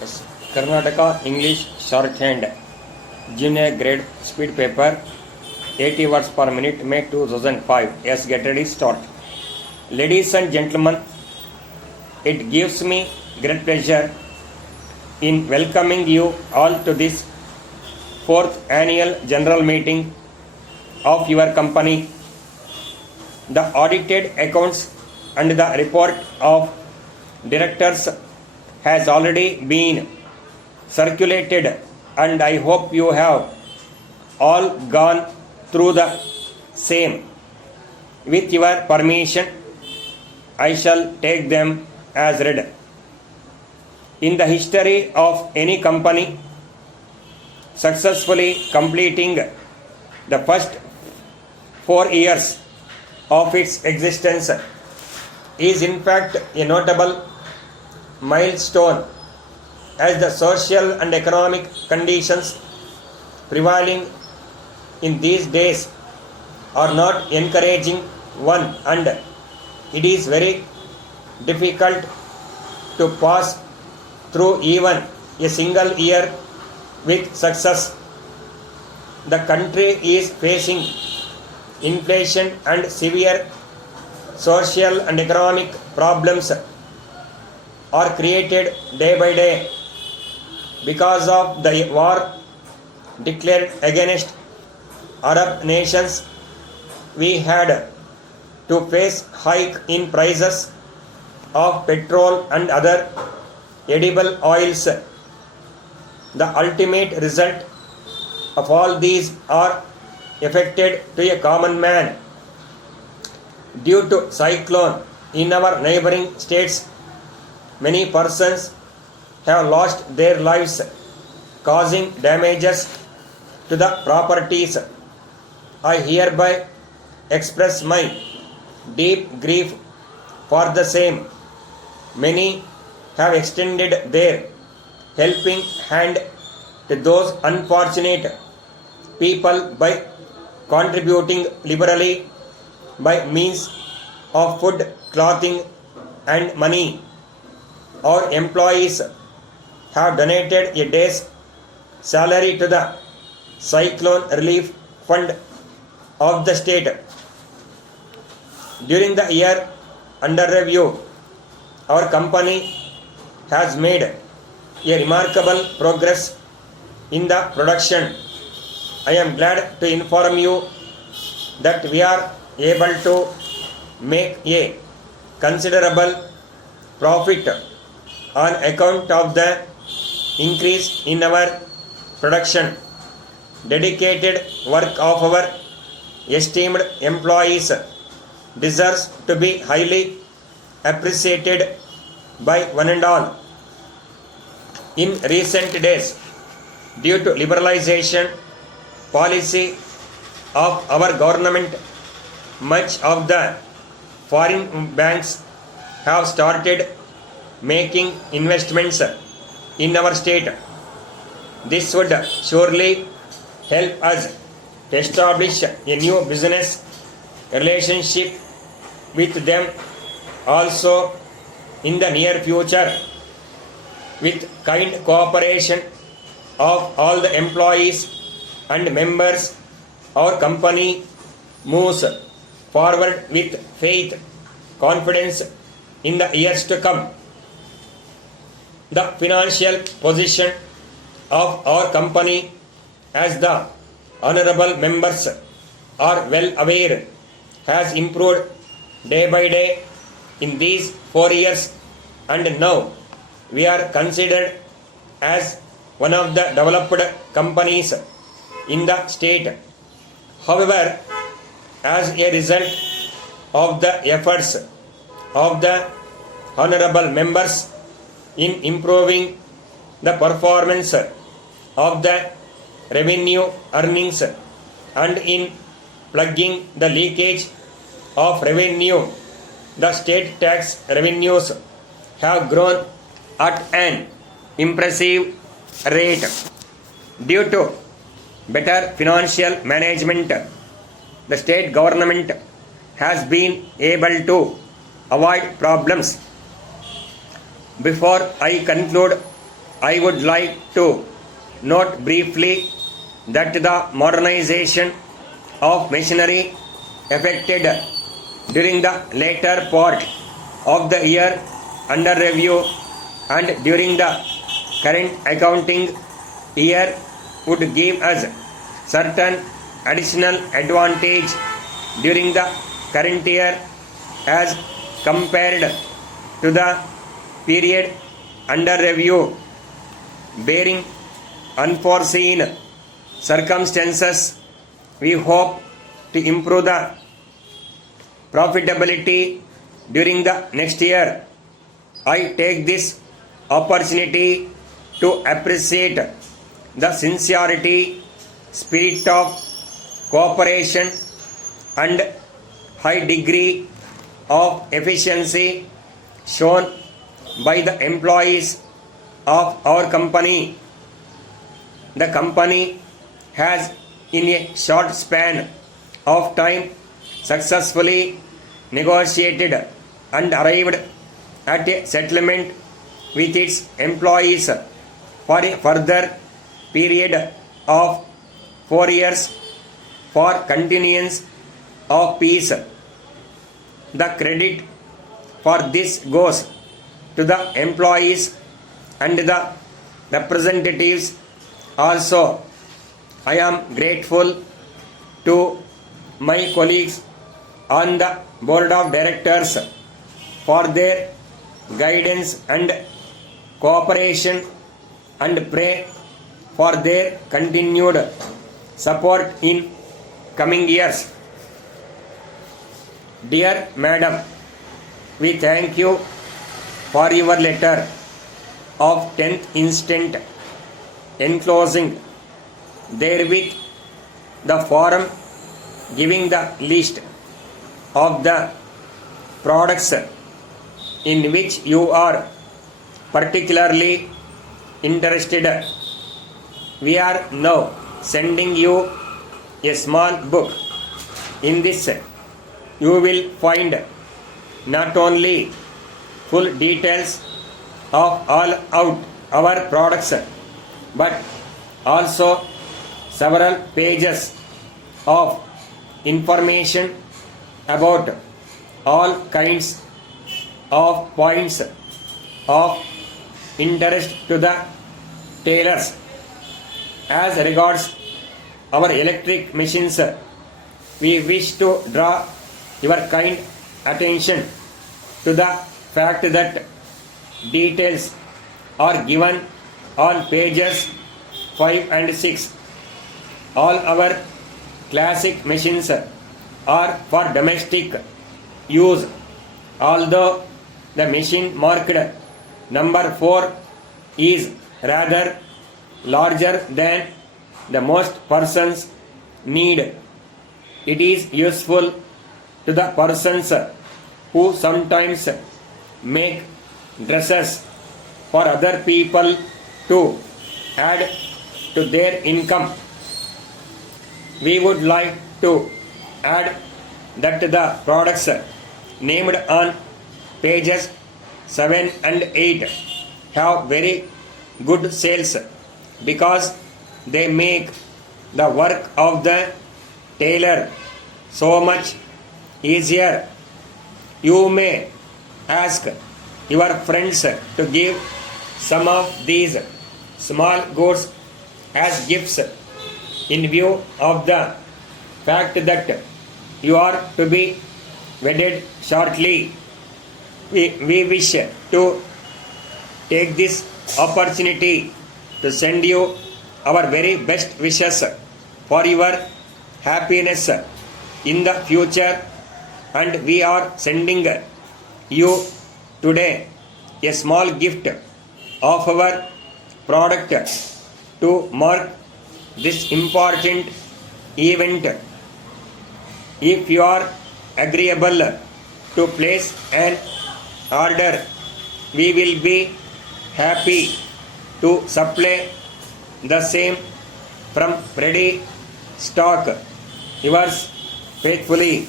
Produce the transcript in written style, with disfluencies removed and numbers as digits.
Yes. Karnataka English Shorthand Junior Grade Speed Paper 80 words per minute, May 2005. Yes, get ready, start. Ladies and gentlemen, it gives me great pleasure in welcoming you all to this 4th annual general meeting of your company. The audited accounts and the report of directors has already been circulated, and I hope you have all gone through the same. With your permission, I shall take them as read. In the history of any company, successfully completing the first 4 years of its existence is in fact a notable milestone, as the social and economic conditions prevailing in these days are not encouraging one, and it is very difficult to pass through even a single year with success. The country is facing inflation and severe social and economic problems are created day by day because of the war declared against Arab nations. We had to face hike in prices of petrol and other edible oils. The ultimate result of all these are affected to a common man. Due to cyclone in our neighboring states, many persons have lost their lives, causing damages to the properties. I hereby express my deep grief for the same. Many have extended their helping hand to those unfortunate people by contributing liberally by means of food, clothing, and money. Our employees have donated a day's salary to the Cyclone Relief Fund of the state. During the year under review, our company has made a remarkable progress in the production. I am glad to inform you that we are able to make a considerable profit on account of the increase in our production. Dedicated work of our esteemed employees deserves to be highly appreciated by one and all. In recent days, due to liberalization policy of our government, much of the foreign banks have started making investments in our state. This would surely help us to establish a new business relationship with them also in the near future. With kind cooperation of all the employees and members, our company moves forward with faith, confidence in the years to come. The financial position of our company, as the honorable members are well aware, has improved day by day in these 4 years, and now we are considered as one of the developed companies in the state. However, as a result of the efforts of the honorable members in improving the performance of the revenue earnings and in plugging the leakage of revenue, the state tax revenues have grown at an impressive rate. Due to better financial management, the state government has been able to avoid problems. Before I conclude, I would like to note briefly that the modernization of machinery effected during the later part of the year under review and during the current accounting year would give us certain additional advantage during the current year as compared to the period under review. Bearing unforeseen circumstances, we hope to improve the profitability during the next year. I take this opportunity to appreciate the sincerity, spirit of cooperation, and high degree of efficiency shown by the employees of our company. The company has, in a short span of time, successfully negotiated and arrived at a settlement with its employees for a further period of 4 years for continuance of peace. The credit for this goes to the employees and the representatives also. I am grateful to my colleagues on the board of directors for their guidance and cooperation and pray for their continued support in coming years. Dear Madam, we thank you for your letter of 10th instant enclosing therewith the form giving the list of the products in which you are particularly interested. We are now sending you a small book. In this you will find not only full details of all out our products but also several pages of information about all kinds of points of interest to the tailors. As regards our electric machines, we wish to draw your kind attention to the fact that details are given on pages 5 and 6. All our classic machines are for domestic use, although the machine marked number 4 is rather larger than the most persons need. It is useful to the persons who sometimes make dresses for other people to add to their income. We would like to add that the products named on pages 7 and 8 have very good sales because they make the work of the tailor so much easier. You may ask your friends to give some of these small goods as gifts in view of the fact that you are to be wedded shortly. We wish to take this opportunity to send you our very best wishes for your happiness in the future, and we are sending you today a small gift of our product to mark this important event. If you are agreeable to place an order, we will be happy to supply the same from ready stock. Yours faithfully,